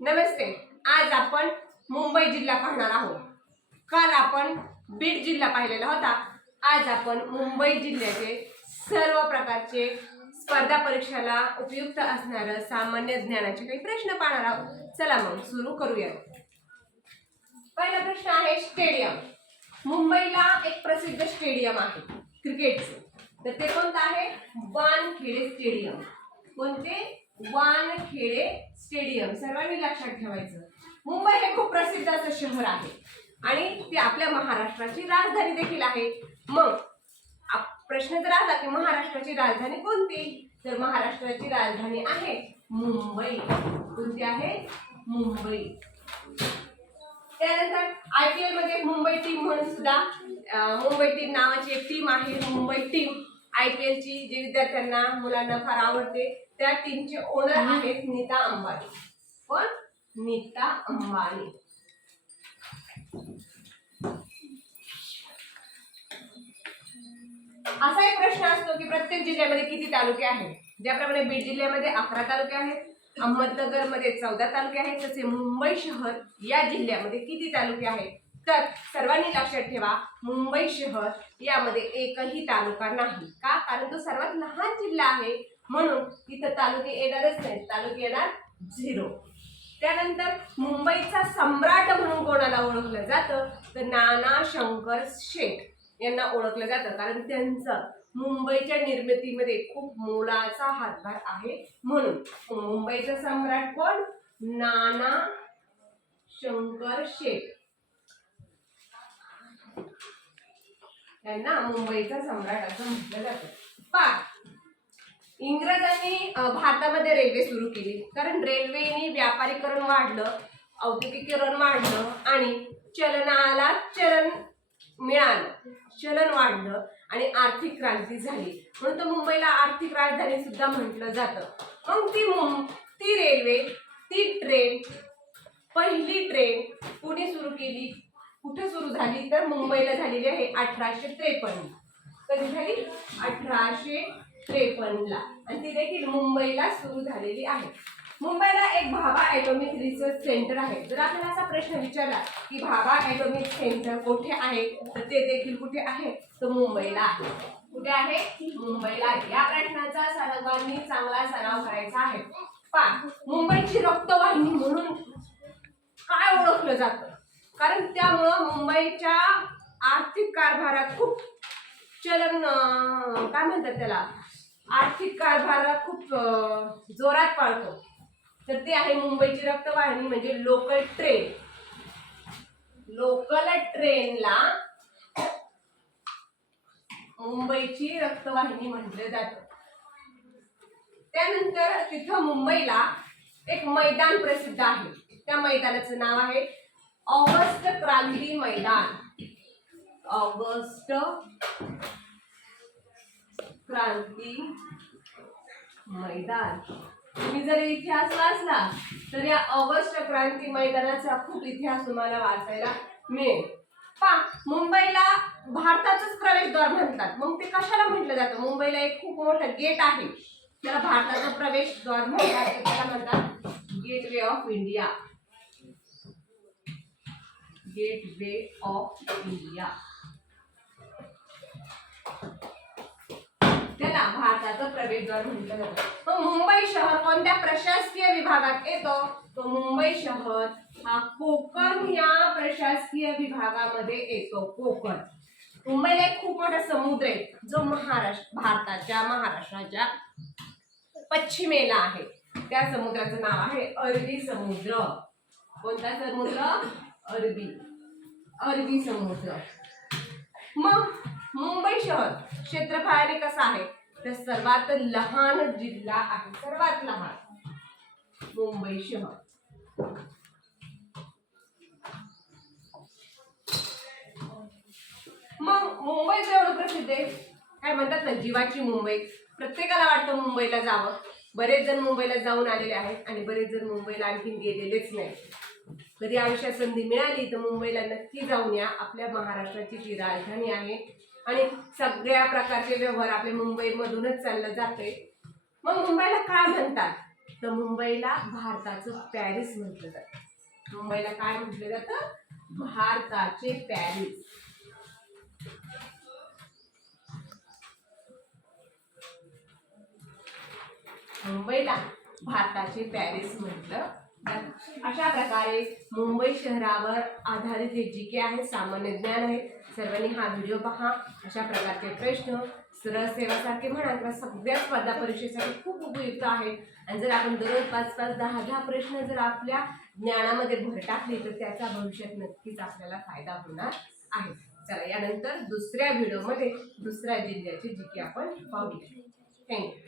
नमस्ते. आज आपण मुंबई जिल्हा पाहणार आहोत. काल आपण बीड जिल्हा पाहिलेला होता. आज आपण मुंबई जिल्ह्याचे सर्व प्रकारचे स्पर्धा परीक्षेला उपयुक्त असणारं सामान्य ज्ञानाचे काही प्रश्न पाहणार आहोत. चला मग सुरू करूया. पहिला प्रश्न आहे स्टेडियम. मुंबईला एक प्रसिद्ध स्टेडियम आहे क्रिकेटचं. तर ते कोणतं आहे? वानखेडे स्टेडियम. कोणते? वानखेडे स्टेडियम सर्वांनी लक्षात ठेवायचं. मुंबई हे खूप प्रसिद्ध असं शहर आहे. आणि ते आपल्या महाराष्ट्राची राजधानी देखील आहे. मग आप- प्रश्न जर आला की महाराष्ट्राची राजधानी कोणती? तर महाराष्ट्राची राजधानी आहे मुंबई. कोणती आहे? मुंबई. त्यानंतर आय पी एलमध्ये मुंबई टीम म्हणून सुद्धा मुंबई टीम नावाची एक टीम आहे. मुंबई टीम आय पी एलची जी विद्यार्थ्यांना मुलांना फार आवडते. त्या टीमचे ओनर आहेत नीता अंबानी. पण नीता अंबानी. असा एक प्रश्न असतो की प्रत्येक जिल्ह्यामध्ये किती तालुके आहेत? ज्याप्रमाणे बीड जिल्ह्यामध्ये अकरा तालुके आहेत अहमदनगरमध्ये चौदा तालुके आहेत तसे मुंबई शहर या जिल्ह्यामध्ये किती तालुके आहेत? तर सर्वांनी लक्षात ठेवा मुंबई शहर यामध्ये एकही तालुका नाही. का? कारण तो सर्वात लहान जिल्हा आहे. म्हणून इथं तालुके येणारच नाही तालुके येणार झिरो त्यानंतर मुंबईचा सम्राट म्हणून कोणाला ओळखलं जातं? तर नाना शंकर शेठ यांना ओळखलं जातं. कारण त्यांचं मुंबईच्या निर्मितीमध्ये खूप मोलाचा हातभार आहे म्हणून. मुंबईचा सम्राट कोण? नाना शंकर शेठ. यांना मुंबईचा सम्राट असं म्हटलं जातं. पा इंग्रजांनी भारतामध्ये रेल्वे सुरू केली. कारण रेल्वेने व्यापारीकरण वाढलं औद्योगिकीकरण वाढलं आणि चलनाला चलन मिळालं. चलन वाढलं आणि आर्थिक क्रांती झाली. म्हणून तर मुंबईला आर्थिक राजधानी सुद्धा म्हटलं जातं. मग ती मुं ती रेल्वे ती ट्रेन पहिली ट्रेन कुणी सुरू केली? कुठे सुरू झाली? तर मुंबईला झालेली आहे अठराशे त्रेपन्न. कधी झाली? अठराशे त्रेपन्नला. आणि ती देखील मुंबईला सुरू झालेली आहे. मुंबईला एक भाभा ॲटॉमिक रिसर्च सेंटर आहे. जर आपल्याला असा प्रश्न विचारला की भाभा ॲटॉमिक सेंटर कुठे आहे तर ते देखील कुठे आहे? तर मुंबईला आहे. कुठे आहे? मुंबईला आहे. या प्रश्नाचा सर्वांनी चांगला सराव करायचा आहे. पा मुंबईची रक्तवाहिनी म्हणून काय ओळखलं जातं? कारण त्यामुळं मुंबईच्या आर्थिक कारभारात खूप चलन काय म्हणतात त्याला? आर्थिक कारभाराला खूप जोरात पाळतो. तर ते आहे मुंबईची रक्तवाहिनी म्हणजे लोकल ट्रेन लोकल ट्रेनला मुंबईची रक्तवाहिनी म्हटलं जातं. त्यानंतर तिथं मुंबईला एक मैदान प्रसिद्ध आहे. त्या मैदानाचं नाव आहे ऑगस्ट क्रांती मैदान. ऑगस्ट क्रांती मैदान. तुम्ही जर इतिहास वाचला तर या ऑगस्ट क्रांती मैदानाचा खूप इतिहास तुम्हाला वाचायला मिळेल. पा मुंबईला भारताचंच प्रवेशद्वार म्हणतात. मग ते कशाला म्हटलं जातं? मुंबईला एक खूप मोठं गेट आहे. त्याला भारताचं प्रवेशद्वार म्हणतात. त्याला म्हणतात gateway of India gateway of India प्रवेशद्वार म्हटलं जातं. मग मुंबई शहर कोणत्या प्रशासकीय विभागात येतो? तो मुंबई शहर. हा कोकण या प्रशासकीय विभागामध्ये येतो कोकण. मुंबईला एक खूप मोठा समुद्र आहे. जो महाराष्ट्र भारताच्या महाराष्ट्राच्या पश्चिमेला आहे. त्या समुद्राचं नाव आहे अरबी समुद्र. कोणता समुद्र? अरबी. अरबी समुद्र. मग मुंबई शहर क्षेत्रफळाने कसं आहे? तर सर्वात लहान जिल्हा आहे. सर्वात लहान. मुंबई शहर. मग मुंबई एवढं प्रसिद्ध आहे. काय म्हणतात ना जीवाची मुंबई. प्रत्येकाला वाटतं मुंबईला जावं. बरेच जण मुंबईला जाऊन आलेले आहेत आणि बरेच जण मुंबईला आणखीन गेलेलेच नाही कधी आयुष्यात संधी मिळाली तर मुंबईला नक्की जाऊन या. आपल्या महाराष्ट्राची ती राजधानी आहे आणि सगळ्या प्रकारचे व्यवहार आपले मुंबईमधूनच चाललं जाते. मग मुंबईला काय म्हणतात? तर मुंबईला भारताचं पॅरिस म्हटलं जातं. मुंबईला काय म्हटलं जातं? भारताचे पॅरिस. मुंबईला भारताचे पॅरिस म्हटलं अशा प्रकारे मुंबई शहरावर आधारित हे जी के आहे सामान्य ज्ञान आहे. सर्वांनी हा व्हिडिओ पहा. अशा प्रकारचे प्रश्न सरळ सेवासारखे म्हणा किंवा सगळ्या स्पर्धा परीक्षेसाठी खूप उपयुक्त आहेत. आणि जर आपण दररोज पाच पाच दहा दहा प्रश्न जर आपल्या ज्ञानामध्ये भर टाकली तर त्याचा भविष्यात नक्कीच आपल्याला फायदा होणार आहे. चला यानंतर दुसऱ्या व्हिडिओमध्ये दुसऱ्या जिल्ह्याची जी के आपण पाहूया. थँक्यू